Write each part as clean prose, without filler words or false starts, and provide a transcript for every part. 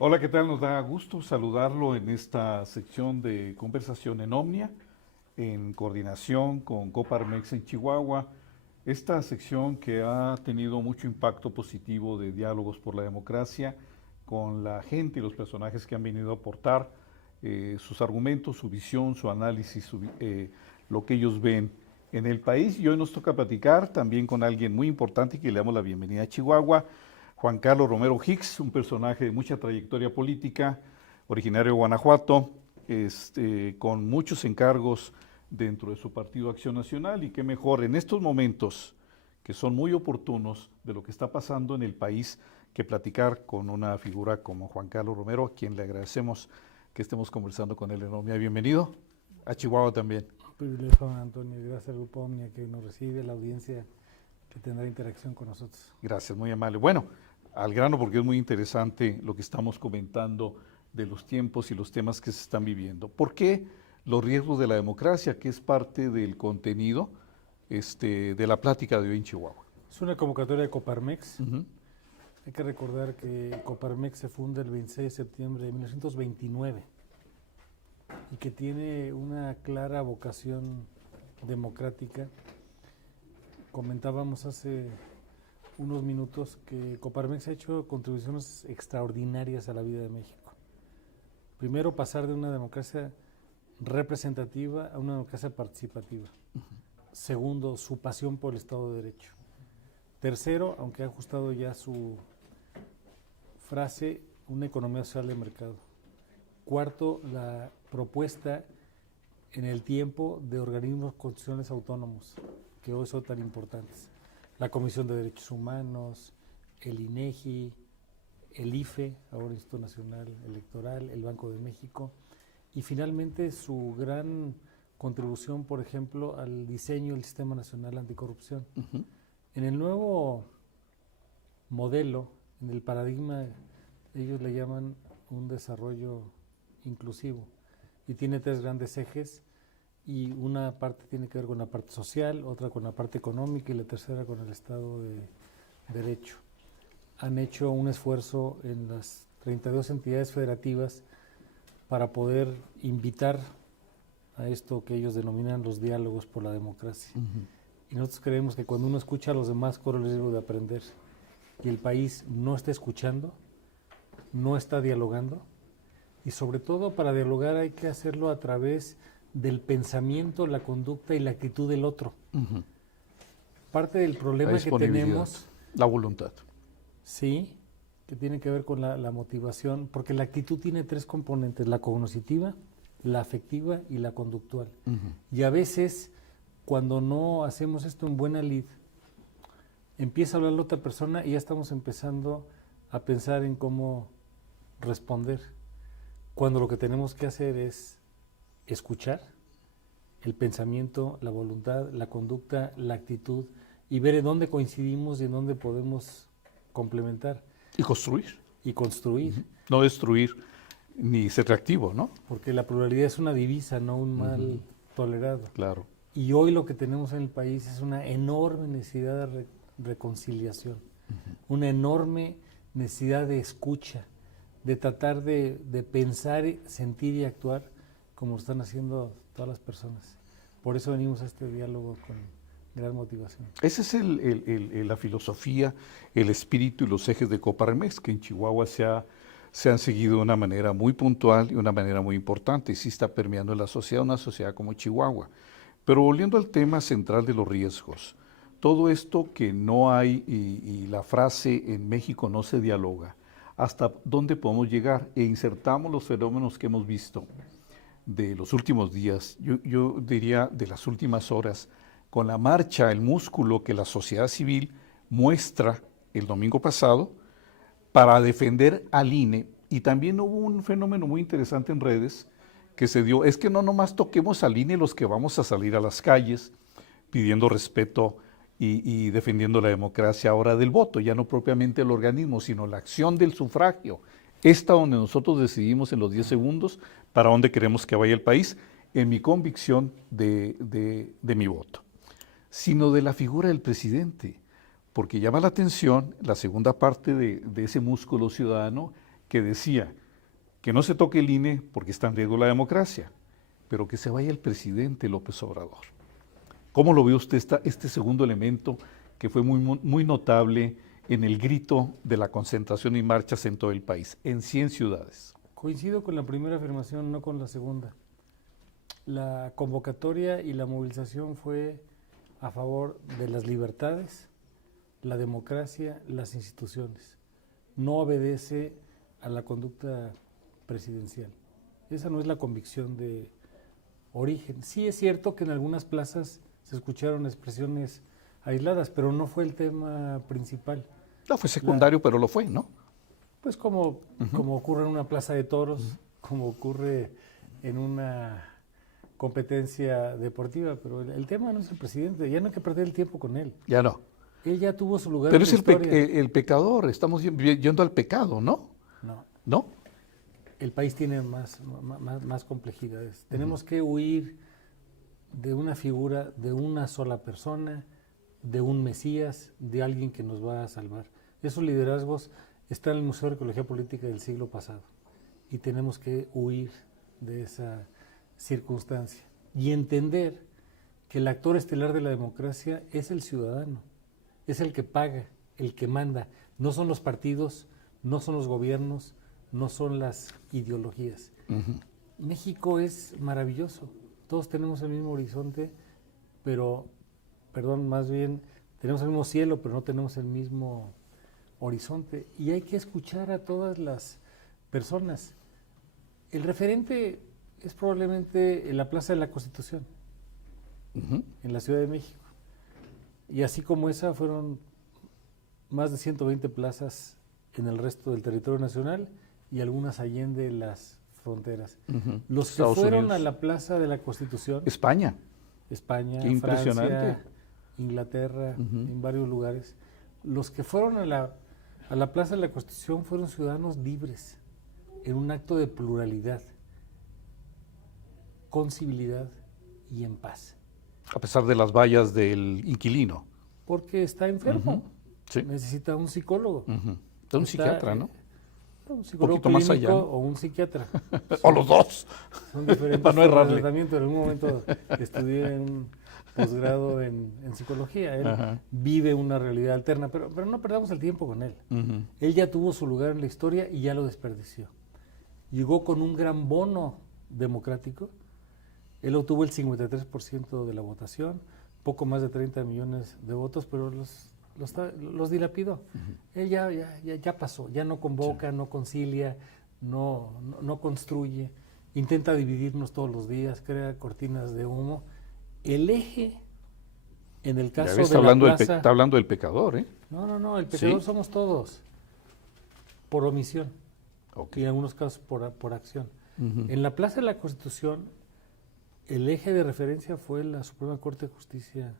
Hola, ¿qué tal? Nos da gusto saludarlo en esta sección de conversación en Omnia, en coordinación con Coparmex en Chihuahua. Esta sección que ha tenido mucho impacto positivo de diálogos por la democracia con la gente y los personajes que han venido a aportar sus argumentos, su visión, su análisis, lo que ellos ven en el país. Y hoy nos toca platicar también con alguien muy importante y que le damos la bienvenida a Chihuahua, Juan Carlos Romero Hicks, un personaje de mucha trayectoria política, originario de Guanajuato, con muchos encargos dentro de su partido Acción Nacional, y qué mejor en estos momentos que son muy oportunos de lo que está pasando en el país que platicar con una figura como Juan Carlos Romero, a quien le agradecemos que estemos conversando con él en Omnia. Bienvenido a Chihuahua también. Un privilegio, Antonio, gracias al Grupo Omnia que nos recibe, la audiencia que tendrá interacción con nosotros. Gracias, muy amable. Bueno, al grano, porque es muy interesante lo que estamos comentando de los tiempos y los temas que se están viviendo. ¿Por qué los riesgos de la democracia, que es parte del contenido de la plática de hoy en Chihuahua? Es una convocatoria de Coparmex. Hay que recordar que Coparmex se funda el 26 de septiembre de 1929 y que tiene una clara vocación democrática. Comentábamos hace unos minutos que Coparmex ha hecho contribuciones extraordinarias a la vida de México. Primero, pasar de una democracia representativa a una democracia participativa. Segundo, su pasión por el Estado de Derecho. Tercero, aunque ha ajustado ya su frase, una economía social de mercado. Cuarto, la propuesta en el tiempo de organismos constitucionales autónomos, que hoy son tan importantes. La Comisión de Derechos Humanos, el INEGI, el IFE, ahora Instituto Nacional Electoral, el Banco de México, y finalmente su gran contribución, por ejemplo, al diseño del Sistema Nacional Anticorrupción. En el nuevo modelo, en el paradigma, ellos le llaman un desarrollo inclusivo, y tiene tres grandes ejes. Y una parte tiene que ver con la parte social, otra con la parte económica y la tercera con el Estado de Derecho. Han hecho un esfuerzo en las 32 entidades federativas para poder invitar a esto que ellos denominan los diálogos por la democracia. Y nosotros creemos que cuando uno escucha a los demás corre el riesgo de aprender. Y el país no está escuchando, no está dialogando, y sobre todo para dialogar hay que hacerlo a través del pensamiento, la conducta y la actitud del otro. Parte del problema que tenemos... La voluntad. Sí, que tiene que ver con la motivación, porque la actitud tiene tres componentes: la cognitiva, la afectiva y la conductual. Y a veces, cuando no hacemos esto en buena lid, empieza a hablar la otra persona y ya estamos empezando a pensar en cómo responder, cuando lo que tenemos que hacer es escuchar el pensamiento, la voluntad, la conducta, la actitud, y ver en dónde coincidimos y en dónde podemos complementar. Y construir. Y construir. No destruir ni ser reactivo, ¿no? Porque la pluralidad es una divisa, no un mal tolerado. Claro. Y hoy lo que tenemos en el país es una enorme necesidad de reconciliación, una enorme necesidad de escucha, de tratar de pensar, sentir y actuar como lo están haciendo todas las personas. Por eso venimos a este diálogo con gran motivación. Esa es la filosofía, el espíritu y los ejes de Coparmex, que en Chihuahua se han seguido de una manera muy puntual y una manera muy importante, y sí está permeando en la sociedad, una sociedad como Chihuahua. Pero volviendo al tema central de los riesgos, todo esto que no hay y la frase en México no se dialoga, ¿hasta dónde podemos llegar? E insertamos los fenómenos que hemos visto de los últimos días, yo diría de las últimas horas, con la marcha, el músculo que la sociedad civil muestra el domingo pasado para defender al INE. Y también hubo un fenómeno muy interesante en redes que se dio, es que no nomás toquemos al INE los que vamos a salir a las calles pidiendo respeto y defendiendo la democracia ahora del voto, ya no propiamente el organismo, sino la acción del sufragio, esta donde nosotros decidimos en los 10 segundos para dónde queremos que vaya el país, en mi convicción de mi voto, sino de la figura del presidente, porque llama la atención la segunda parte de ese músculo ciudadano que decía que no se toque el INE porque está en riesgo la democracia, pero que se vaya el presidente López Obrador. ¿Cómo lo ve usted este segundo elemento que fue muy notable en el grito de la concentración y marchas en todo el país, en 100 ciudades? Coincido con la primera afirmación, no con la segunda. La convocatoria y la movilización fue a favor de las libertades, la democracia, las instituciones. No obedece a la conducta presidencial. Esa no es la convicción de origen. Sí es cierto que en algunas plazas se escucharon expresiones aisladas, pero no fue el tema principal. No fue secundario, pero lo fue, ¿no? Pues como ocurre en una plaza de toros, como ocurre en una competencia deportiva, pero el tema no es el presidente, ya no hay que perder el tiempo con él. Ya no. Él ya tuvo su lugar Pero en es la historia. el pecador, estamos yendo al pecado, ¿no? No, ¿No? el país tiene más complejidades. Tenemos que huir de una figura, de una sola persona, de un Mesías, de alguien que nos va a salvar. Esos liderazgos están en el Museo de Arqueología Política del siglo pasado y tenemos que huir de esa circunstancia y entender que el actor estelar de la democracia es el ciudadano, es el que paga, el que manda. No son los partidos, no son los gobiernos, no son las ideologías. México es maravilloso, todos tenemos el mismo horizonte, pero, más bien, tenemos el mismo cielo, pero no tenemos el mismo horizonte. Y hay que escuchar a todas las personas. El referente es probablemente en la Plaza de la Constitución, en la Ciudad de México. Y así como esa, fueron más de 120 plazas en el resto del territorio nacional y algunas allende las fronteras. Los que Estados fueron Unidos. a la Plaza de la Constitución, España. España, Qué impresionante. Francia, Inglaterra, en varios lugares, los que fueron a la Plaza de la Constitución fueron ciudadanos libres, en un acto de pluralidad, con civilidad y en paz. A pesar de las vallas del inquilino. Porque está enfermo, Sí. necesita un psicólogo. De un psiquiatra, ¿no? Un psicólogo poquito más clínico allá, ¿no? o un psiquiatra. O los dos. Son diferentes Para no formas de errarle. tratamiento. En algún momento estudié un posgrado en psicología. Él vive una realidad alterna, pero no perdamos el tiempo con él. Él ya tuvo su lugar en la historia y ya lo desperdició. Llegó con un gran bono democrático. Él obtuvo el 53% de la votación, poco más de 30 millones de votos, pero los dilapidó. Él ya pasó, ya no convoca, no concilia, no construye, intenta dividirnos todos los días, crea cortinas de humo. El eje, en el caso está de la hablando plaza... está hablando del pecador, ¿eh? No, el pecador ¿Sí? somos todos, por omisión, Okay. y en algunos casos por acción. En la Plaza de la Constitución, el eje de referencia fue la Suprema Corte de Justicia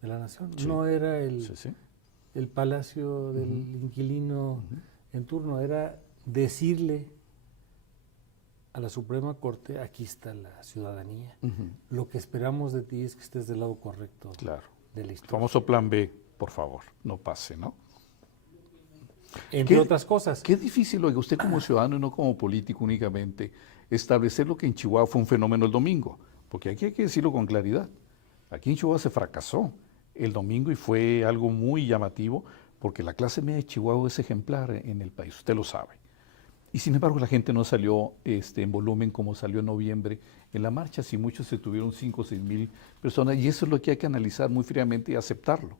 de la Nación. Sí. No era Sí. el palacio del inquilino en turno, era decirle a la Suprema Corte: aquí está la ciudadanía. Lo que esperamos de ti es que estés del lado correcto Claro. de la El historia. famoso plan B, por favor, no pase, ¿no? Entre otras cosas. Qué difícil, oiga, usted como ciudadano y no como político únicamente, establecer lo que en Chihuahua fue un fenómeno el domingo, porque aquí hay que decirlo con claridad. Aquí en Chihuahua se fracasó el domingo y fue algo muy llamativo, porque la clase media de Chihuahua es ejemplar en el país, usted lo sabe. Y sin embargo la gente no salió en volumen como salió en noviembre en la marcha, si muchos se tuvieron 5 o 6 mil personas, y eso es lo que hay que analizar muy fríamente y aceptarlo.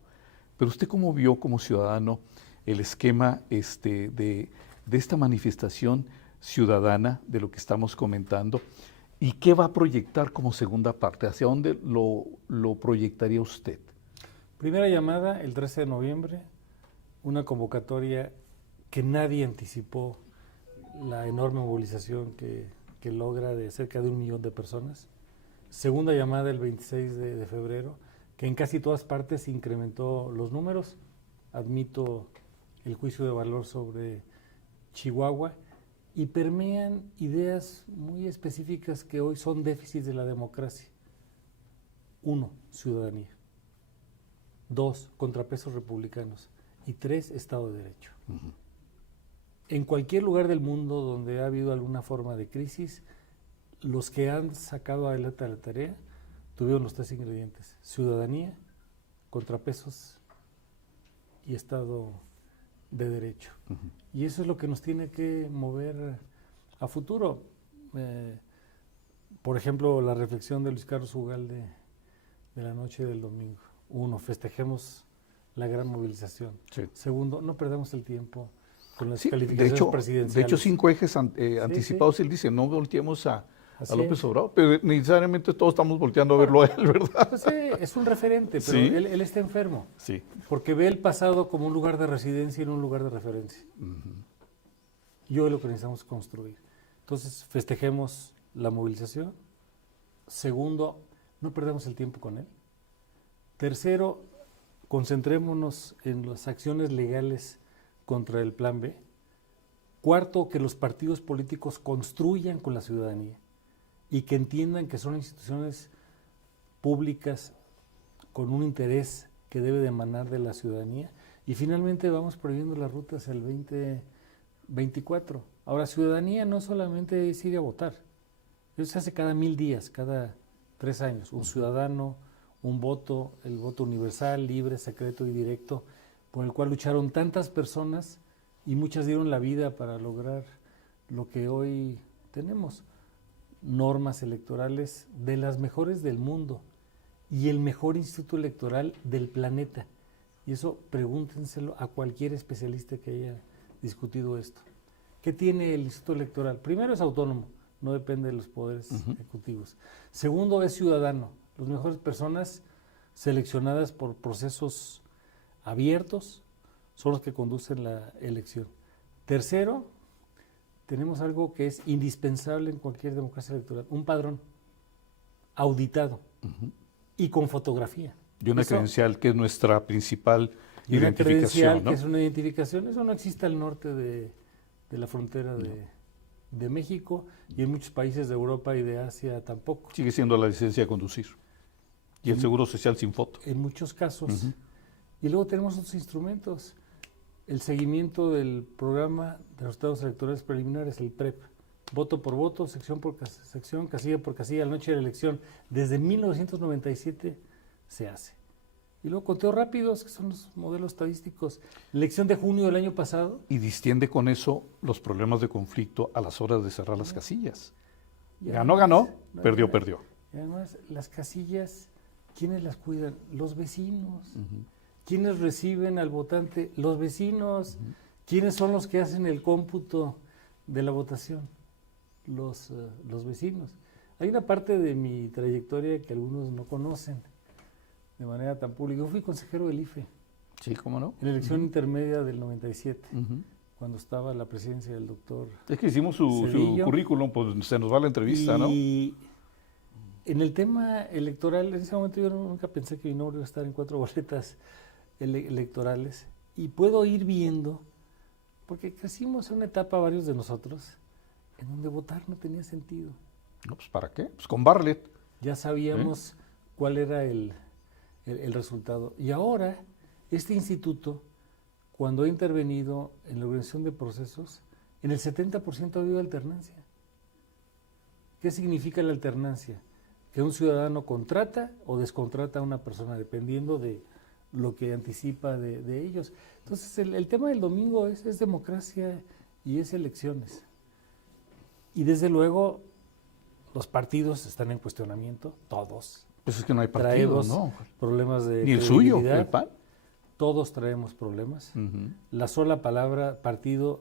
Pero usted cómo vio como ciudadano el esquema de esta manifestación ciudadana de lo que estamos comentando, y qué va a proyectar como segunda parte, hacia dónde lo proyectaría usted. Primera llamada, el 13 de noviembre, una convocatoria que nadie anticipó, la enorme movilización que logra de cerca de 1 millón de personas. Segunda llamada, el 26 de febrero, que en casi todas partes incrementó los números. Admito el juicio de valor sobre Chihuahua, y permean ideas muy específicas que hoy son déficits de la democracia. 1, ciudadanía. 2, contrapesos republicanos. Y 3, Estado de Derecho. En cualquier lugar del mundo donde ha habido alguna forma de crisis, los que han sacado adelante la tarea tuvieron los 3 ingredientes: ciudadanía, contrapesos y Estado de Derecho. Y eso es lo que nos tiene que mover a futuro. Por ejemplo, la reflexión de Luis Carlos Ugalde de la noche del domingo. 1, festejemos la gran movilización. Sí. 2, no perdamos el tiempo con las Sí, calificaciones presidenciales. de hecho, 5 ejes anticipados, él dice, no volteemos a López Obrador, pero necesariamente todos estamos volteando a verlo a él, ¿verdad? Pues, es un referente, pero ¿Sí? él está enfermo, Sí. porque ve el pasado como un lugar de residencia y no un lugar de referencia. Y hoy lo que necesitamos es construir. Entonces, festejemos la movilización. 2, no perdamos el tiempo con él. 3, concentrémonos en las acciones legales contra el Plan B. 4, que los partidos políticos construyan con la ciudadanía y que entiendan que son instituciones públicas con un interés que debe de emanar de la ciudadanía. Y finalmente vamos prohibiendo las rutas el 2024. Ahora, ciudadanía no solamente es ir a votar. Eso se hace cada 1000 días, cada 3 años. Un ciudadano, un voto, el voto universal, libre, secreto y directo, por el cual lucharon tantas personas y muchas dieron la vida para lograr lo que hoy tenemos. Normas electorales de las mejores del mundo y el mejor instituto electoral del planeta. Y eso pregúntenselo a cualquier especialista que haya discutido esto. ¿Qué tiene el instituto electoral? Primero, es autónomo, no depende de los poderes ejecutivos. 2, es ciudadano. Las mejores personas seleccionadas por procesos abiertos son los que conducen la elección. 3, tenemos algo que es indispensable en cualquier democracia electoral: un padrón auditado y con fotografía. Y una credencial que es nuestra principal y una identificación, credencial, ¿no? que es una identificación. Eso no existe al norte de la frontera de México, y en muchos países de Europa y de Asia tampoco. Sigue siendo la licencia de conducir y el seguro social sin foto. En muchos casos. Y luego tenemos otros instrumentos. El seguimiento del programa de los estados electorales preliminares, el PREP. Voto por voto, sección por sección, casilla por casilla, a la noche de la elección. Desde 1997 se hace. Y luego conteos rápidos, que son los modelos estadísticos. Elección de junio del año pasado. Y distiende con eso los problemas de conflicto a las horas de cerrar las casillas. Ganó, perdió. Y además, las casillas, ¿quiénes las cuidan? Los vecinos. ¿Quiénes reciben al votante? Los vecinos. ¿Quiénes son los que hacen el cómputo de la votación? Los vecinos. Hay una parte de mi trayectoria que algunos no conocen de manera tan pública. Yo fui consejero del IFE. Sí, ¿cómo no? En la elección intermedia del 97, cuando estaba la presidencia del doctor. Es que hicimos su currículum, pues se nos va la entrevista, ¿no? Y en el tema electoral, en ese momento yo nunca pensé que mi nombre iba a estar en 4 boletas electorales. Y puedo ir viendo, porque crecimos en una etapa, varios de nosotros, en donde votar no tenía sentido. No, pues ¿para qué? Pues con Bartlett. Ya sabíamos cuál era el resultado. Y ahora, este instituto, cuando ha intervenido en la organización de procesos, en el 70% ha habido alternancia. ¿Qué significa la alternancia? Que un ciudadano contrata o descontrata a una persona, dependiendo de lo que anticipa de ellos. Entonces, el tema del domingo es democracia y es elecciones. Y desde luego, los partidos están en cuestionamiento, todos. Pues es que no hay partido, Traemos ¿no? problemas de Ni el suyo, credibilidad. el PAN. Todos traemos problemas. La sola palabra partido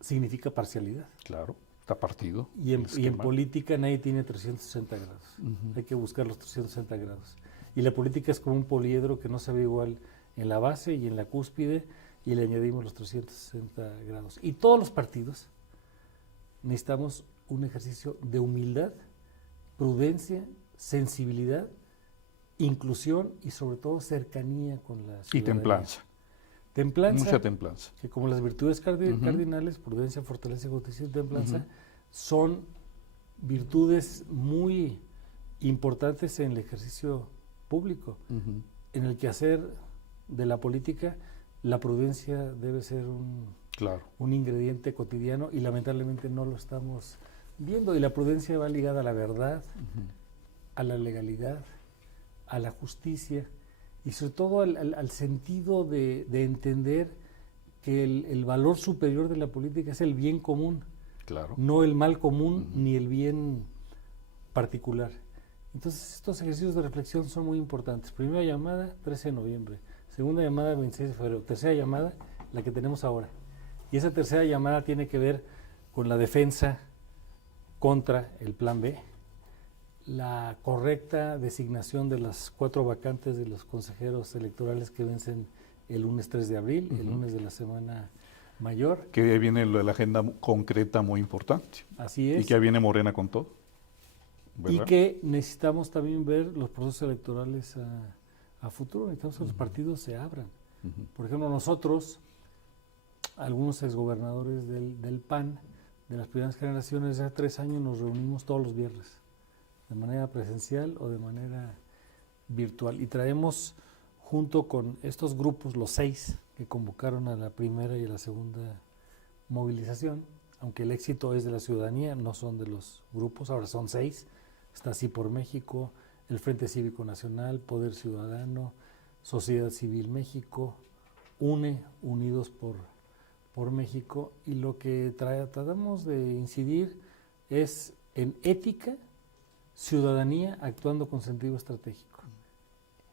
significa parcialidad. Claro, está partido. Y en política nadie tiene 360 grados. Hay que buscar los 360 grados. Y la política es como un poliedro que no se ve igual en la base y en la cúspide, y le añadimos los 360 grados. Y todos los partidos necesitamos un ejercicio de humildad, prudencia, sensibilidad, inclusión y sobre todo cercanía con la ciudadanía. Y templanza. Templanza, Mucha templanza. que como las virtudes cardinales, prudencia, fortaleza, justicia y templanza, son virtudes muy importantes en el ejercicio público. En el quehacer de la política, la prudencia debe ser Claro. un ingrediente cotidiano y lamentablemente no lo estamos viendo. Y la prudencia va ligada a la verdad, a la legalidad, a la justicia y sobre todo al sentido de entender que el valor superior de la política es el bien común, Claro. no el mal común ni el bien particular. Entonces estos ejercicios de reflexión son muy importantes. Primera llamada, 13 de noviembre. Segunda llamada, 26 de febrero. Tercera llamada, la que tenemos ahora. Y esa tercera llamada tiene que ver con la defensa contra el Plan B, la correcta designación de las 4 vacantes de los consejeros electorales que vencen el lunes 3 de abril, el lunes de la Semana Mayor. Que ahí viene la agenda concreta muy importante. Así es. Y que ahí viene Morena con todo. Y que necesitamos también ver los procesos electorales a futuro. Necesitamos que los partidos se abran. Por ejemplo, nosotros, algunos exgobernadores del PAN, de las primeras generaciones, hace 3 años nos reunimos todos los viernes, de manera presencial o de manera virtual. Y traemos, junto con estos grupos, los 6 que convocaron a la primera y a la segunda movilización, aunque el éxito es de la ciudadanía, no son de los grupos, ahora son 6, está Así por México, el Frente Cívico Nacional, Poder Ciudadano, Sociedad Civil México, UNE, Unidos por México, y lo que tratamos de incidir es en ética, ciudadanía actuando con sentido estratégico.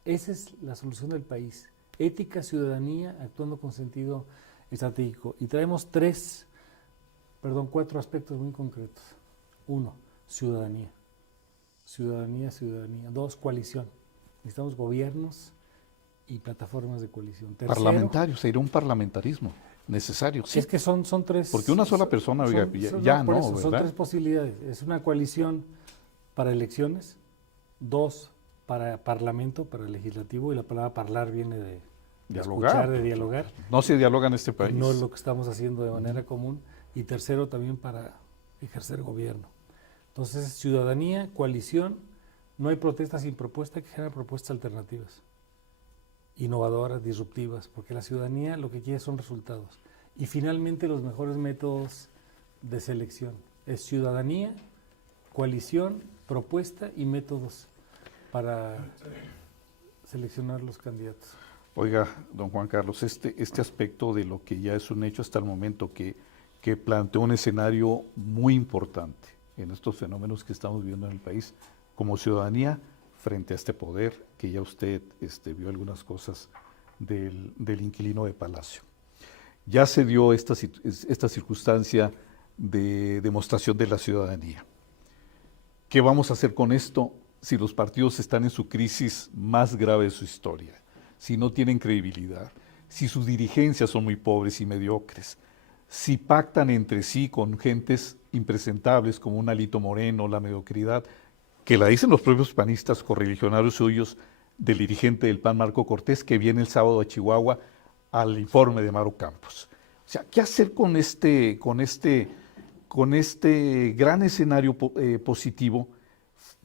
Esa es la solución del país, ética, ciudadanía actuando con sentido estratégico. Y traemos 4 aspectos muy concretos. 1, ciudadanía. Ciudadanía. 2, coalición. Necesitamos gobiernos y plataformas de coalición. Tercero, Parlamentario, sería un parlamentarismo necesario. Sí. Es que son 3. Porque una sola persona, oiga, ya no, eso, ¿verdad? son 3 posibilidades. Es una coalición para elecciones, 2 para parlamento, para legislativo, y la palabra parlar viene de Dialogar. escuchar, de dialogar. No se dialoga en este país. No es lo que estamos haciendo de manera común. Y tercero, también para ejercer gobierno. Entonces, ciudadanía, coalición, no hay protesta sin propuesta, que genera propuestas alternativas, innovadoras, disruptivas, porque la ciudadanía lo que quiere son resultados. Y finalmente los mejores métodos de selección es ciudadanía, coalición, propuesta y métodos para seleccionar los candidatos. Oiga, don Juan Carlos, este aspecto de lo que ya es un hecho hasta el momento, que planteó un escenario muy importante en estos fenómenos que estamos viviendo en el país, como ciudadanía frente a este poder, que ya usted vio algunas cosas del inquilino de Palacio. Ya se dio esta circunstancia de demostración de la ciudadanía. ¿Qué vamos a hacer con esto si los partidos están en su crisis más grave de su historia? Si no tienen credibilidad, si sus dirigencias son muy pobres y mediocres, si pactan entre sí con gentes impresentables como un Alito Moreno, la mediocridad, que la dicen los propios panistas correligionarios suyos, del dirigente del PAN, Marco Cortés, que viene el sábado a Chihuahua al informe de Maru Campos. O sea, ¿qué hacer con este gran escenario positivo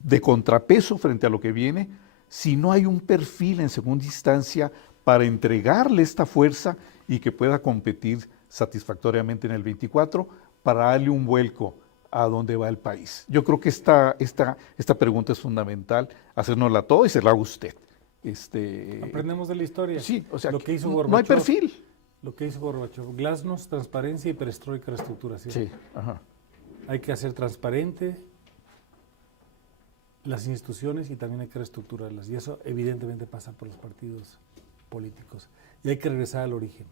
de contrapeso frente a lo que viene, si no hay un perfil en segunda instancia para entregarle esta fuerza y que pueda competir satisfactoriamente en el 24 para darle un vuelco a dónde va el país? Yo creo que esta pregunta es fundamental, hacérnosla todo y se la haga usted. Aprendemos de la historia. Sí, o sea, lo que hizo no hay perfil. Lo que hizo Gorbachev, glasnost, transparencia y perestroika, reestructuración. Sí, ajá. Hay que hacer transparente las instituciones y también hay que reestructurarlas. Y eso evidentemente pasa por los partidos políticos. Y hay que regresar al origen.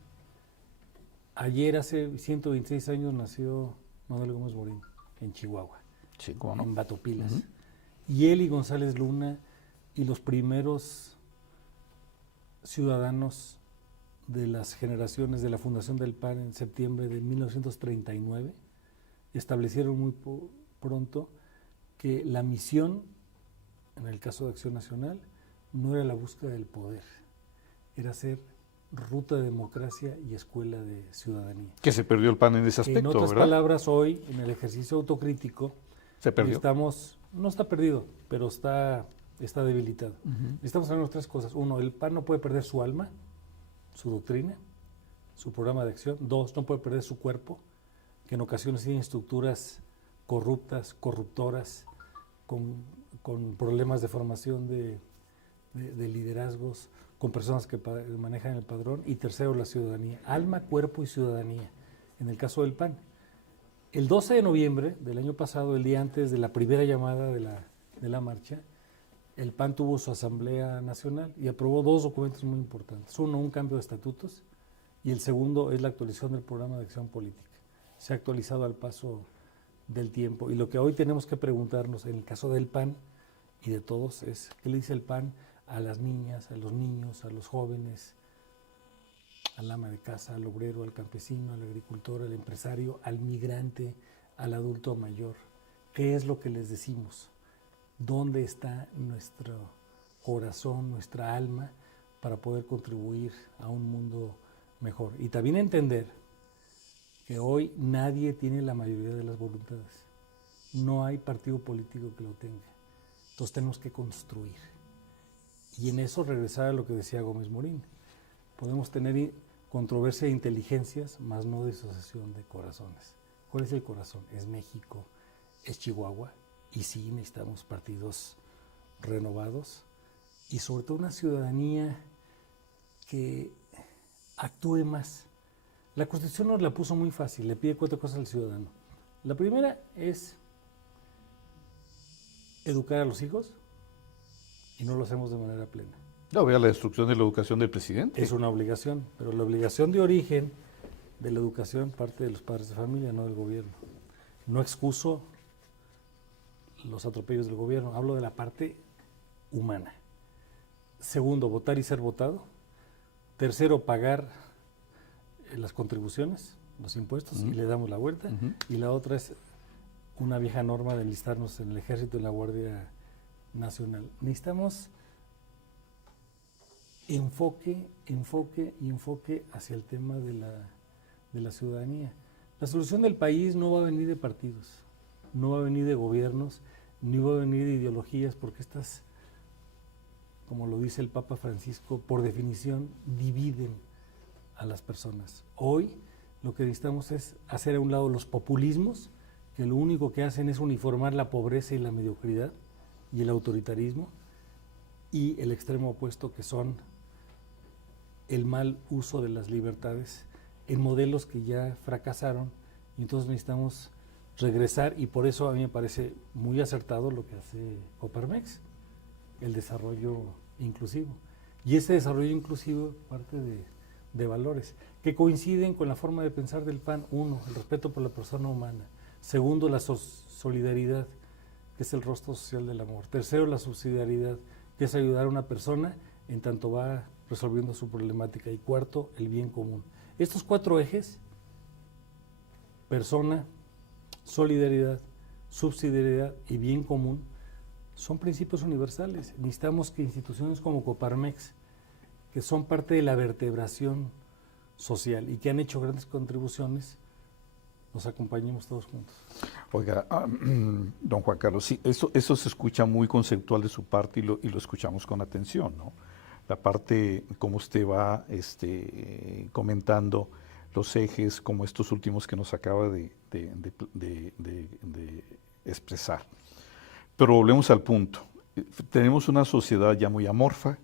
Ayer, hace 126 años, nació Manuel Gómez Morín en Chihuahua, Sí, ¿cómo no? en Batopilas. Y él y González Luna y los primeros ciudadanos de las generaciones de la fundación del PAN en septiembre de 1939 establecieron muy pronto que la misión, en el caso de Acción Nacional, no era la búsqueda del poder, era ser ruta de democracia y escuela de ciudadanía. Que se perdió el PAN en ese Que aspecto, en otras ¿verdad? palabras, hoy, en el ejercicio autocrítico, Se perdió. no está perdido, pero está debilitado. Ujú. Necesitamos saber tres cosas. Uno, el PAN no puede perder su alma, su doctrina, su programa de acción. Dos, no puede perder su cuerpo, que en ocasiones tiene estructuras corruptas, corruptoras, con problemas de formación de liderazgos, con personas que manejan el padrón. Y tercero, la ciudadanía. Alma, cuerpo y ciudadanía, en el caso del PAN. El 12 de noviembre del año pasado, el día antes de la primera llamada de la marcha, el PAN tuvo su Asamblea Nacional y aprobó dos documentos muy importantes. Uno, un cambio de estatutos, y el segundo es la actualización del programa de acción política. Se ha actualizado al paso del tiempo, y lo que hoy tenemos que preguntarnos en el caso del PAN y de todos es, ¿qué le dice el PAN a las niñas, a los niños, a los jóvenes, al ama de casa, al obrero, al campesino, al agricultor, al empresario, al migrante, al adulto mayor? ¿Qué es lo que les decimos? ¿Dónde está nuestro corazón, nuestra alma, para poder contribuir a un mundo mejor? Y también entender que hoy nadie tiene la mayoría de las voluntades. No hay partido político que lo tenga. Entonces tenemos que construir. Y en eso regresar a lo que decía Gómez Morín. Podemos tener controversia de inteligencias, más no disociación de corazones. ¿Cuál es el corazón? Es México, es Chihuahua, y sí necesitamos partidos renovados y sobre todo una ciudadanía que actúe más. La Constitución nos la puso muy fácil, le pide 4 cosas al ciudadano. La primera es educar a los hijos, y no lo hacemos de manera plena. No, vea la destrucción de la educación del presidente. Es una obligación, pero la obligación de origen de la educación parte de los padres de familia, no del gobierno. No excuso los atropellos del gobierno, hablo de la parte humana. Segundo, votar y ser votado. Tercero, pagar las contribuciones, los impuestos, y le damos la vuelta. Y la otra es una vieja norma de enlistarnos en el Ejército y en la Guardia Nacional. Necesitamos enfoque hacia el tema de la ciudadanía. La solución del país no va a venir de partidos, no va a venir de gobiernos, ni va a venir de ideologías, porque estas, como lo dice el Papa Francisco, por definición dividen a las personas. Hoy lo que necesitamos es hacer a un lado los populismos, que lo único que hacen es uniformar la pobreza y la mediocridad y el autoritarismo, y el extremo opuesto, que son el mal uso de las libertades en modelos que ya fracasaron. Y entonces necesitamos regresar, y por eso a mí me parece muy acertado lo que hace Coparmex, el desarrollo inclusivo. Y ese desarrollo inclusivo parte de valores que coinciden con la forma de pensar del PAN. Uno, el respeto por la persona humana. Segundo, la solidaridad, que es el rostro social del amor. Tercero, la subsidiariedad, que es ayudar a una persona en tanto va resolviendo su problemática. Y cuarto, el bien común. Estos 4 ejes, persona, solidaridad, subsidiariedad y bien común, son principios universales. Necesitamos que instituciones como Coparmex, que son parte de la vertebración social y que han hecho grandes contribuciones, nos acompañemos todos juntos. Oiga, don Juan Carlos, sí, eso se escucha muy conceptual de su parte, y lo escuchamos con atención, ¿no? La parte, como usted va comentando los ejes, como estos últimos que nos acaba de expresar. Pero volvemos al punto. Tenemos una sociedad ya muy amorfa,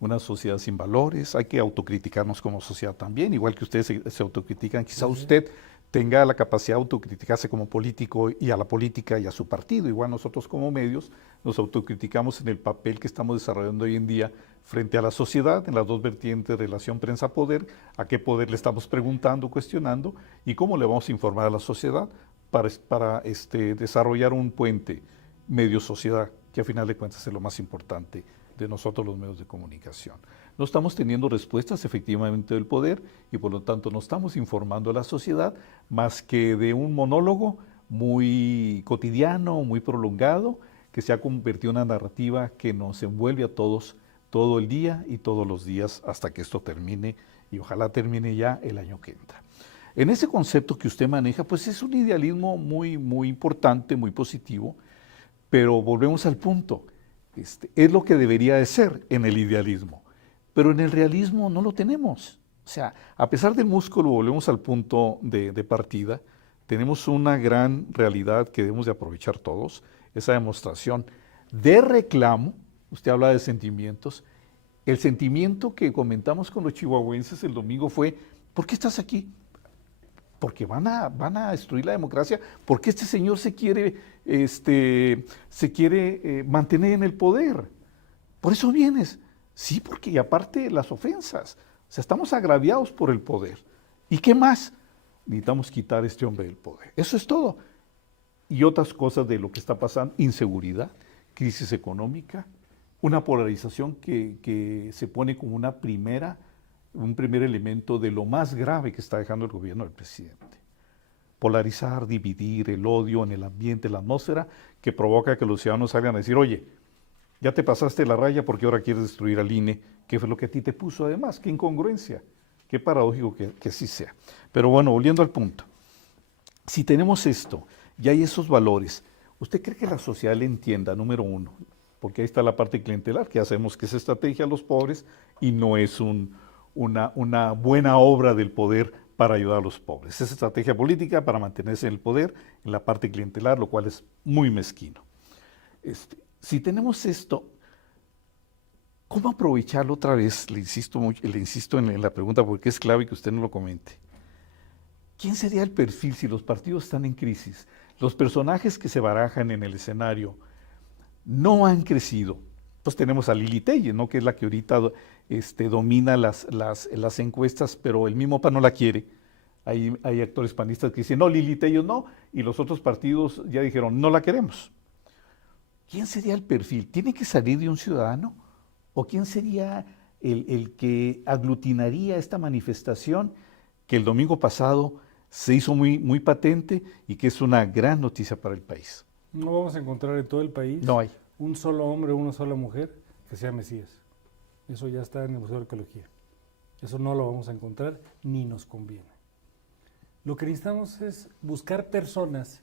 una sociedad sin valores. Hay que autocriticarnos como sociedad también, igual que ustedes se autocritican. Quizá usted tenga la capacidad de autocriticarse como político y a la política y a su partido. Igual nosotros como medios nos autocriticamos en el papel que estamos desarrollando hoy en día frente a la sociedad, en las dos vertientes, relación prensa-poder, a qué poder le estamos preguntando, cuestionando, y cómo le vamos a informar a la sociedad para desarrollar un puente medio-sociedad, que a final de cuentas es lo más importante de nosotros los medios de comunicación. No estamos teniendo respuestas efectivamente del poder, y por lo tanto no estamos informando a la sociedad más que de un monólogo muy cotidiano, muy prolongado, que se ha convertido en una narrativa que nos envuelve a todos todo el día y todos los días hasta que esto termine y ojalá termine ya el año que entra. En ese concepto que usted maneja, pues es un idealismo muy, muy importante, muy positivo, pero volvemos al punto, es lo que debería de ser en el idealismo, pero en el realismo no lo tenemos. O sea, a pesar del músculo, volvemos al punto de partida, tenemos una gran realidad que debemos de aprovechar todos, esa demostración de reclamo. Usted habla de sentimientos. El sentimiento que comentamos con los chihuahuenses el domingo fue, ¿por qué estás aquí? Porque van a destruir la democracia, porque este señor se quiere mantener en el poder. Por eso vienes. Sí, porque y aparte las ofensas. O sea, estamos agraviados por el poder. ¿Y qué más? Necesitamos quitar a este hombre del poder. Eso es todo. Y otras cosas de lo que está pasando, inseguridad, crisis económica, una polarización que se pone como un primer elemento de lo más grave que está dejando el gobierno del presidente. Polarizar, dividir, el odio en el ambiente, la atmósfera, que provoca que los ciudadanos salgan a decir, oye, ya te pasaste la raya porque ahora quieres destruir al INE, que fue lo que a ti te puso además. Qué incongruencia, qué paradójico que así sea. Pero bueno, volviendo al punto. Si tenemos esto y hay esos valores, ¿usted cree que la sociedad le entienda, número uno? Porque ahí está la parte clientelar, que hacemos que es estrategia a los pobres y no es una buena obra del poder para ayudar a los pobres. Es estrategia política para mantenerse en el poder, en la parte clientelar, lo cual es muy mezquino. Si tenemos esto, ¿cómo aprovecharlo otra vez? Le insisto en la pregunta porque es clave que usted no lo comente. ¿Quién sería el perfil si los partidos están en crisis? Los personajes que se barajan en el escenario no han crecido. Pues tenemos a Lili Telles, ¿no? Que es la que ahorita domina las encuestas, pero el mismo PAN no la quiere. Hay actores panistas que dicen, no, Lili Telles no, y los otros partidos ya dijeron, no la queremos. ¿Quién sería el perfil? ¿Tiene que salir de un ciudadano? ¿O quién sería el que aglutinaría esta manifestación que el domingo pasado se hizo muy, muy patente y que es una gran noticia para el país? No vamos a encontrar en todo el país No hay un solo hombre o una sola mujer que sea Mesías. Eso ya está en el Museo de Arqueología. Eso no lo vamos a encontrar ni nos conviene. Lo que necesitamos es buscar personas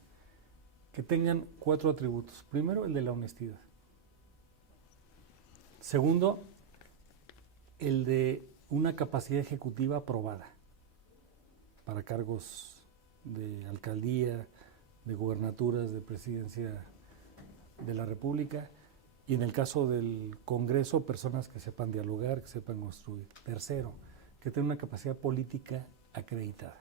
que tengan 4 atributos. Primero, el de la honestidad. Segundo, el de una capacidad ejecutiva aprobada para cargos de alcaldía, de gubernaturas, de presidencia de la República, y en el caso del Congreso, personas que sepan dialogar, que sepan construir. Tercero, que tengan una capacidad política acreditada,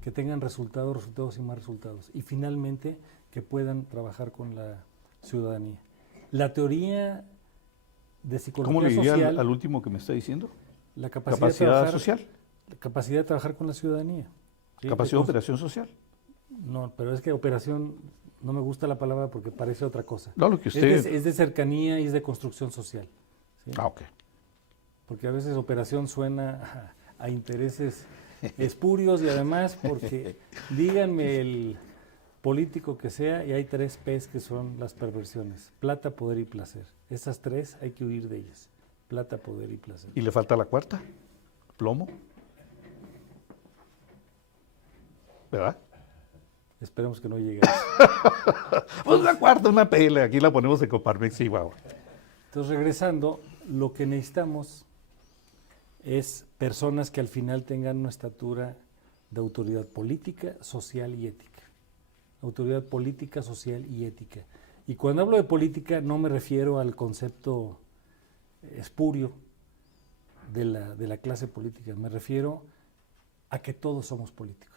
que tengan resultados y más resultados. Y finalmente, que puedan trabajar con la ciudadanía. La teoría de psicología ¿Cómo le diría social, al último que me está diciendo? la Capacidad social. La capacidad de trabajar con la ciudadanía. ¿Sí? Capacidad de operación social. No, pero es que operación, no me gusta la palabra porque parece otra cosa. No, lo que usted... Es de cercanía y es de construcción social. ¿Sí? Ah, ok. Porque a veces operación suena a intereses espurios y además porque díganme el político que sea y hay 3 P's que son las perversiones: plata, poder y placer. Esas 3 hay que huir de ellas: plata, poder y placer. ¿Y le falta la cuarta? ¿Plomo? ¿Verdad? Esperemos que no llegue a eso. Pues la cuarta, una pele, aquí la ponemos de Coparmex, Chihuahua. Entonces, regresando, lo que necesitamos es personas que al final tengan una estatura de autoridad política, social y ética. Autoridad política, social y ética. Y cuando hablo de política no me refiero al concepto espurio de la clase política, me refiero a que todos somos políticos.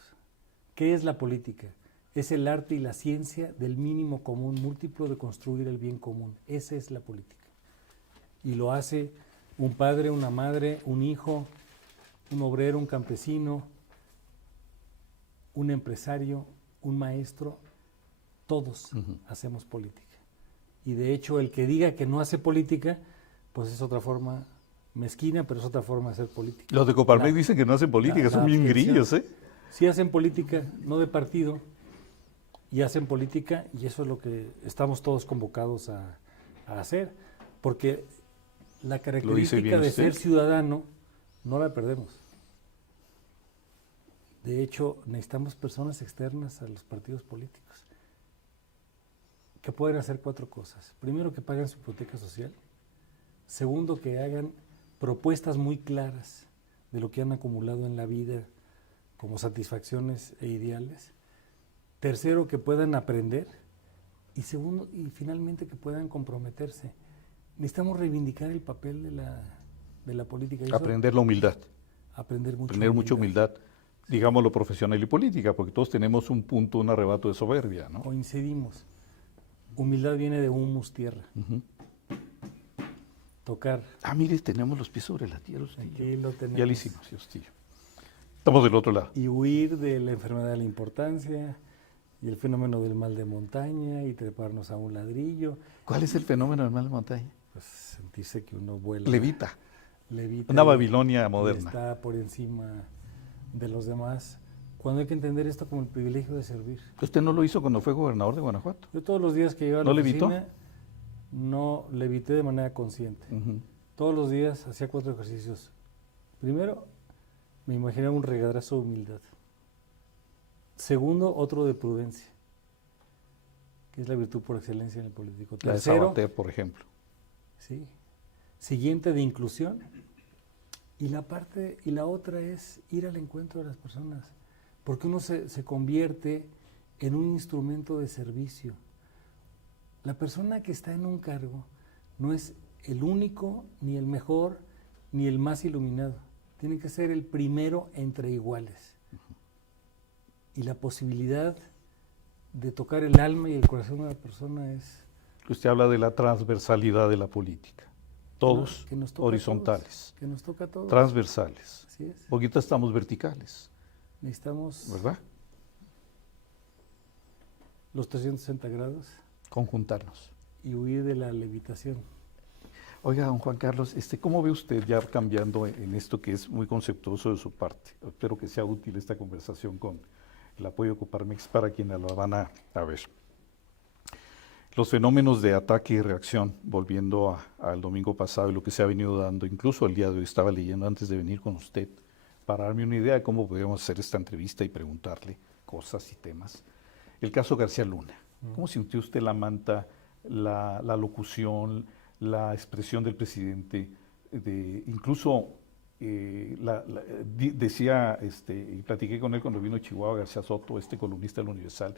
¿Qué es la política? Es el arte y la ciencia del mínimo común múltiplo de construir el bien común. Esa es la política. Y lo hace un padre, una madre, un hijo, un obrero, un campesino, un empresario, un maestro. Todos hacemos política. Y de hecho el que diga que no hace política, pues es otra forma mezquina, pero es otra forma de hacer política. Los de Coparmex dicen que no hacen política, son bien grillos, ¿eh? Sí hacen política, no de partido, y hacen política, y eso es lo que estamos todos convocados a hacer, porque la característica de ser ciudadano no la perdemos. De hecho, necesitamos personas externas a los partidos políticos que pueden hacer 4 cosas. Primero, que paguen su hipoteca social. Segundo, que hagan propuestas muy claras de lo que han acumulado en la vida como satisfacciones e ideales. Tercero, que puedan aprender. Y segundo, y finalmente, que puedan comprometerse. Necesitamos reivindicar el papel de la política. Y Aprender la humildad. aprender Mucha humildad, digámoslo, profesional y política, porque todos tenemos un punto, un arrebato de soberbia, ¿no? Coincidimos. Humildad viene de humus, tierra. Ujú. Tocar. Ah, mire, tenemos los pies sobre la tierra. Aquí lo tenemos. Ya lo hicimos, Dios tío. Estamos del otro lado. Y huir de la enfermedad de la importancia y el fenómeno del mal de montaña y treparnos a un ladrillo. ¿Cuál es el fenómeno del mal de montaña? Pues sentirse que uno vuela. Levita. Levita Una y- Babilonia y moderna. está por encima de los demás. Cuando hay que entender esto como el privilegio de servir. ¿Usted no lo hizo cuando fue gobernador de Guanajuato? Yo todos los días que iba a la ¿No levitó? oficina, no levité de manera consciente. Ujú. Todos los días hacía 4 ejercicios. Primero, me imaginaba un regadrazo de humildad. Segundo, otro de prudencia, que es la virtud por excelencia en el político. La de Tercero, Sabater, por ejemplo. sí. Siguiente, de inclusión. Y la otra es ir al encuentro de las personas, porque uno se convierte en un instrumento de servicio. La persona que está en un cargo no es el único, ni el mejor, ni el más iluminado. Tiene que ser el primero entre iguales. Y la posibilidad de tocar el alma y el corazón de una persona es Usted habla de la transversalidad de la política. Todos que nos toca a horizontales, todos, que nos toca a todos. transversales. Así es. Poquito estamos verticales, Necesitamos ¿verdad? los 360 grados Conjuntarnos. y huir de la levitación. Oiga, don Juan Carlos, ¿cómo ve usted ya cambiando en esto que es muy conceptuoso de su parte? Espero que sea útil esta conversación con el apoyo de Coparmex para quienes lo van a ver. Los fenómenos de ataque y reacción, volviendo al domingo pasado y lo que se ha venido dando, incluso el día de hoy estaba leyendo antes de venir con usted, para darme una idea de cómo podríamos hacer esta entrevista y preguntarle cosas y temas. El caso García Luna, ¿cómo sintió usted la manta, la locución, la expresión del presidente? Incluso decía, y platiqué con él cuando vino a Chihuahua, García Soto, este columnista del Universal,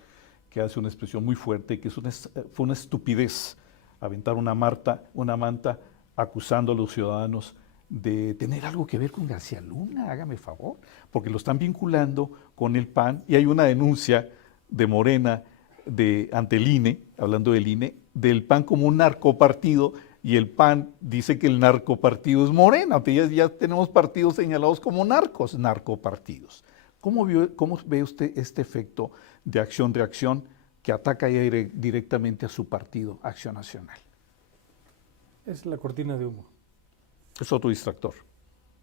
que hace una expresión muy fuerte, que fue una estupidez aventar una manta acusando a los ciudadanos de tener algo que ver con García Luna, hágame favor, porque lo están vinculando con el PAN y hay una denuncia de Morena ante el INE, hablando del INE, del PAN como un narcopartido, y el PAN dice que el narcopartido es Morena, ya tenemos partidos señalados como narcopartidos. ¿Cómo ve usted este efecto de acción-reacción que ataca directamente a su partido, Acción Nacional? Es la cortina de humo. Es otro distractor.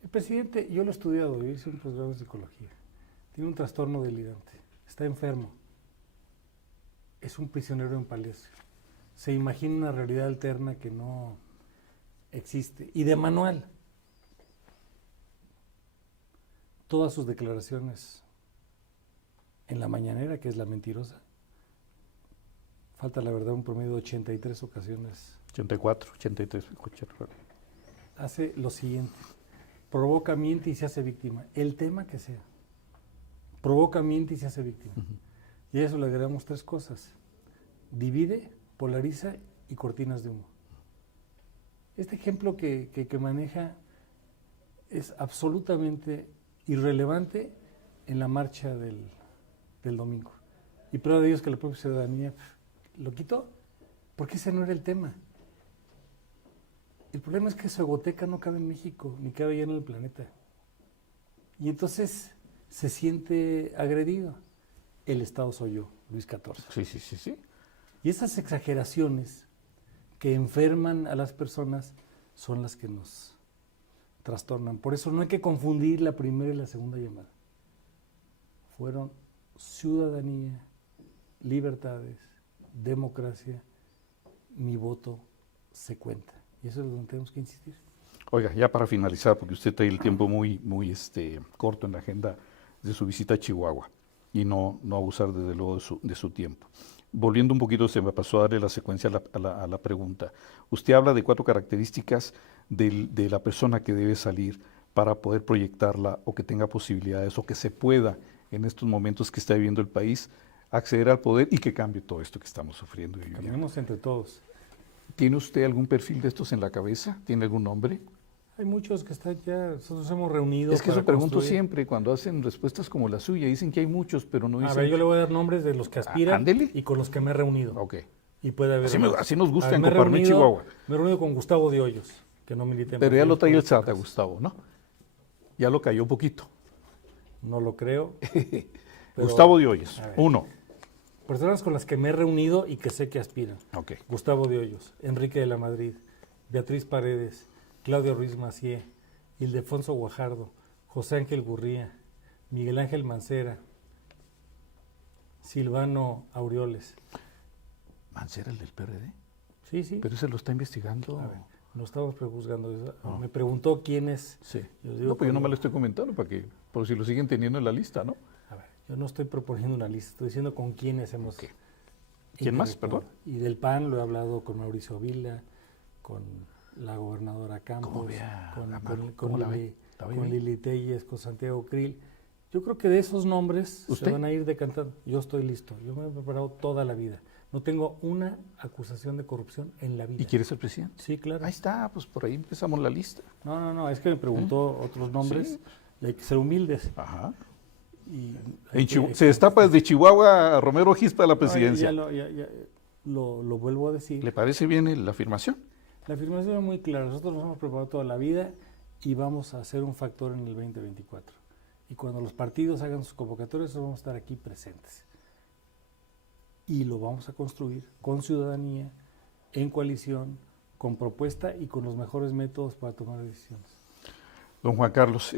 El presidente, yo lo he estudiado, yo hice un posgrado en psicología. Tiene un trastorno delirante, está enfermo. Es un prisionero en palacio. Se imagina una realidad alterna que no existe. Y de manual. Todas sus declaraciones en la mañanera, que es la mentirosa, falta la verdad un promedio de 83 ocasiones. 84, 83. Hace lo siguiente: provoca, miente y se hace víctima. El tema que sea. Provoca, miente y se hace víctima. Y a eso le agregamos 3 cosas: divide, polariza y cortinas de humo. Este ejemplo que maneja es absolutamente irrelevante en la marcha del domingo. Y prueba de ello es que la propia ciudadanía lo quitó, porque ese no era el tema. El problema es que su egoteca no cabe en México, ni cabe ya en el planeta. Y entonces se siente agredido. El Estado soy yo, Luis XIV. Sí. Y esas exageraciones que enferman a las personas son las que nos trastornan. Por eso no hay que confundir la primera y la segunda llamada. Fueron ciudadanía, libertades, democracia, mi voto se cuenta. Y eso es donde tenemos que insistir. Oiga, ya para finalizar, porque usted trae el tiempo muy corto en la agenda de su visita a Chihuahua y no abusar desde luego de su tiempo. Volviendo un poquito, se me pasó a darle la secuencia a la pregunta. Usted habla de 4 características de la persona que debe salir para poder proyectarla o que tenga posibilidades o que se pueda en estos momentos que está viviendo el país acceder al poder y que cambie todo esto que estamos sufriendo y viviendo. Caminemos entre todos. ¿Tiene usted algún perfil de estos en la cabeza? ¿Tiene algún nombre? Hay muchos que están ya, nosotros hemos reunido. Es que para eso pregunto construir. siempre cuando hacen respuestas como la suya. Dicen que hay muchos, pero no dicen. A ver, yo le voy a dar nombres de los que aspiran ándele. y con los que me he reunido. Ok. Y puede haber. Así nos gusta A ver, en me he Coparmex, reunido- Chihuahua. Me he reunido con Gustavo de Hoyos, que no milita en Pero ya lo trae el partidos SAT a políticos. Gustavo, ¿no? Ya lo cayó poquito. No lo creo. pero- Gustavo de Hoyos, a ver. 1. Personas con las que me he reunido y que sé que aspiran. Ok. Gustavo de Hoyos, Enrique de la Madrid, Beatriz Paredes, Claudio Ruiz Macié, Ildefonso Guajardo, José Ángel Gurría, Miguel Ángel Mancera, Silvano Aureoles. Mancera, el del PRD. Sí, sí. Pero ese lo está investigando. A ver, no estamos prejuzgando eso. No. Me preguntó quién es. Sí. Yo digo No, pues yo no cuando- me lo estoy comentando para que, por si lo siguen teniendo en la lista, ¿no? A ver, yo no estoy proponiendo una lista, estoy diciendo con quiénes hemos. Ok. ¿Quién más, interactuado. perdón? Y del PAN lo he hablado con Mauricio Vila, con la gobernadora Campos, ¿Cómo ve a con, Amaro? con, ¿Cómo con la ve? Lili, ¿La ve con bien? Lili Telles, con Santiago Krill. Yo creo que de esos nombres ¿Usted? se van a ir decantando. Yo estoy listo, yo me he preparado toda la vida. No tengo una acusación de corrupción en la vida. ¿Y quiere ser presidente? Sí, claro. Ahí está, pues por ahí empezamos la lista. No, es que me preguntó otros nombres. Sí. Y hay que ser humildes. Ajá. Y hay que- Se destapa desde Chihuahua a Romero Gis para la No, presidencia. ya lo vuelvo a decir. ¿Le parece bien la afirmación? La afirmación es muy clara. Nosotros nos hemos preparado toda la vida y vamos a ser un factor en el 2024. Y cuando los partidos hagan sus convocatorias, nosotros vamos a estar aquí presentes. Y lo vamos a construir con ciudadanía, en coalición, con propuesta y con los mejores métodos para tomar decisiones. Don Juan Carlos,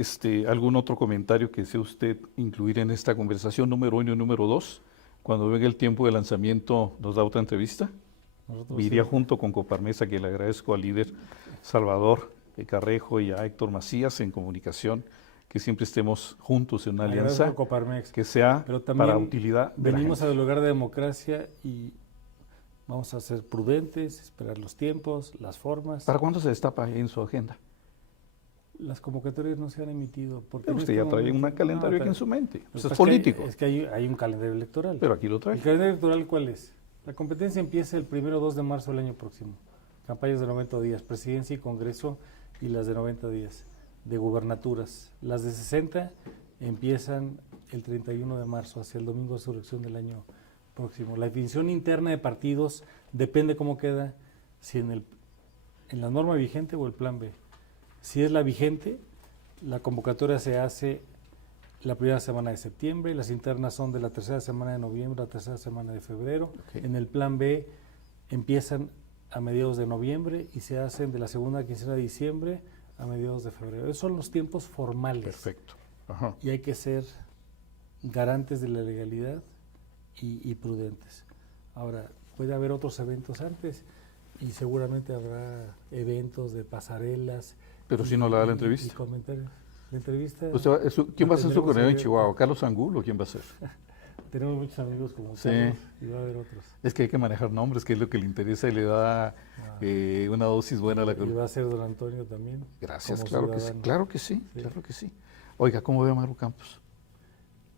¿algún otro comentario que desee usted incluir en esta conversación número 1 y número 2? Cuando venga el tiempo de lanzamiento, ¿nos da otra entrevista? Nosotros Iría sí, junto con Coparmex, a que le agradezco al líder Salvador Carrejo y a Héctor Macías en comunicación, que siempre estemos juntos en una agradezco a alianza Coparmex. que sea Pero también para utilidad de la venimos a gente. dialogar de democracia y vamos a ser prudentes, esperar los tiempos, las formas. ¿Para cuándo se destapa en su agenda? Las convocatorias no se han emitido. Porque Pero en usted este ya trae momento- un calendario aquí pero- en su mente. lo que Pues pasa es es que político, Es que hay un calendario electoral. pero aquí lo ¿El trae. calendario electoral cuál es? La competencia empieza el 1 2 de marzo del año próximo. Campañas de 90 días, presidencia y congreso, y las de 90 días, de gubernaturas. Las de 60 empiezan el 31 de marzo, hacia el domingo de resurrección del año próximo. La definición interna de partidos depende cómo queda, si en la norma vigente o el plan B. Si es la vigente, la convocatoria se hace la primera semana de septiembre, las internas son de la tercera semana de noviembre a la tercera semana de febrero. Ok. En el plan B empiezan a mediados de noviembre y se hacen de la segunda quincena de diciembre a mediados de febrero. Esos son los tiempos formales. Perfecto. Ajá. Y hay que ser garantes de la legalidad y prudentes. Ahora, puede haber otros eventos antes y seguramente habrá eventos de pasarelas. Pero si no le da la entrevista. Y comentarios. La entrevista. ¿Quién va a ser su tendremos coordinador en que- Chihuahua? ¿Carlos Angulo? ¿Quién va a ser? Tenemos muchos amigos como Sí. Carlos y va a haber otros. Es que hay que manejar nombres, que es lo que le interesa y le da una dosis buena a la Y va a ser don Antonio también. Gracias, como claro que sí. ciudadano. Claro que sí, Sí. claro que sí. Oiga, ¿cómo ve a Maru Campos?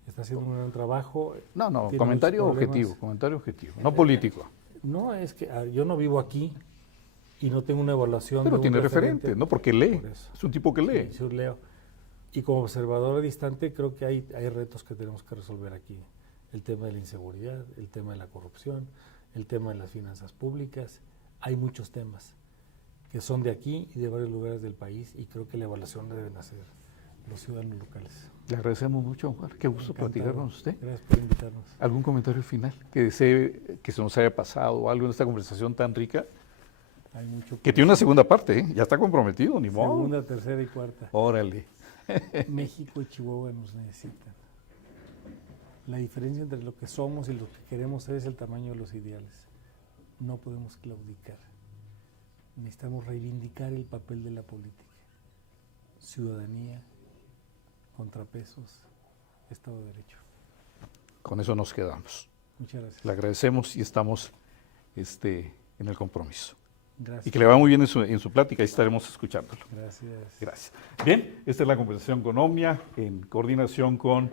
Está haciendo un gran trabajo. No, Tiene comentario muchos problemas. objetivo, no político. No, es que yo no vivo aquí y no tengo una evaluación. Pero de un tiene referente, ¿no? Porque lee. Por eso. Es un tipo que lee. Sí, yo leo. Y como observador distante creo que hay retos que tenemos que resolver aquí. El tema de la inseguridad, el tema de la corrupción, el tema de las finanzas públicas. Hay muchos temas que son de aquí y de varios lugares del país y creo que la evaluación la deben hacer los ciudadanos locales. Le agradecemos mucho, Juan. Qué gusto Encantado. platicar con usted. Gracias por invitarnos. ¿Algún comentario final que desee que se nos haya pasado o algo en esta conversación tan rica? Hay mucho Que tiene una segunda parte, ¿eh? Ya está comprometido, ni modo. segunda, tercera y cuarta. Órale. México y Chihuahua nos necesitan. La diferencia entre lo que somos y lo que queremos ser es el tamaño de los ideales. No podemos claudicar. Necesitamos reivindicar el papel de la política. Ciudadanía, contrapesos, Estado de Derecho. Con eso nos quedamos. Muchas gracias. Le agradecemos y estamos en el compromiso. Gracias. Y que le vaya muy bien en su plática y estaremos escuchándolo. Gracias. Gracias. Bien, esta es la conversación con Omnia en coordinación con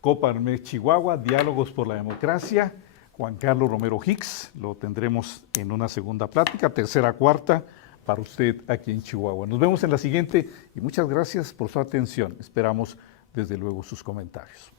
Coparmex Chihuahua, Diálogos por la Democracia. Juan Carlos Romero Hicks, lo tendremos en una segunda plática, tercera, cuarta, para usted aquí en Chihuahua. Nos vemos en la siguiente y muchas gracias por su atención. Esperamos desde luego sus comentarios.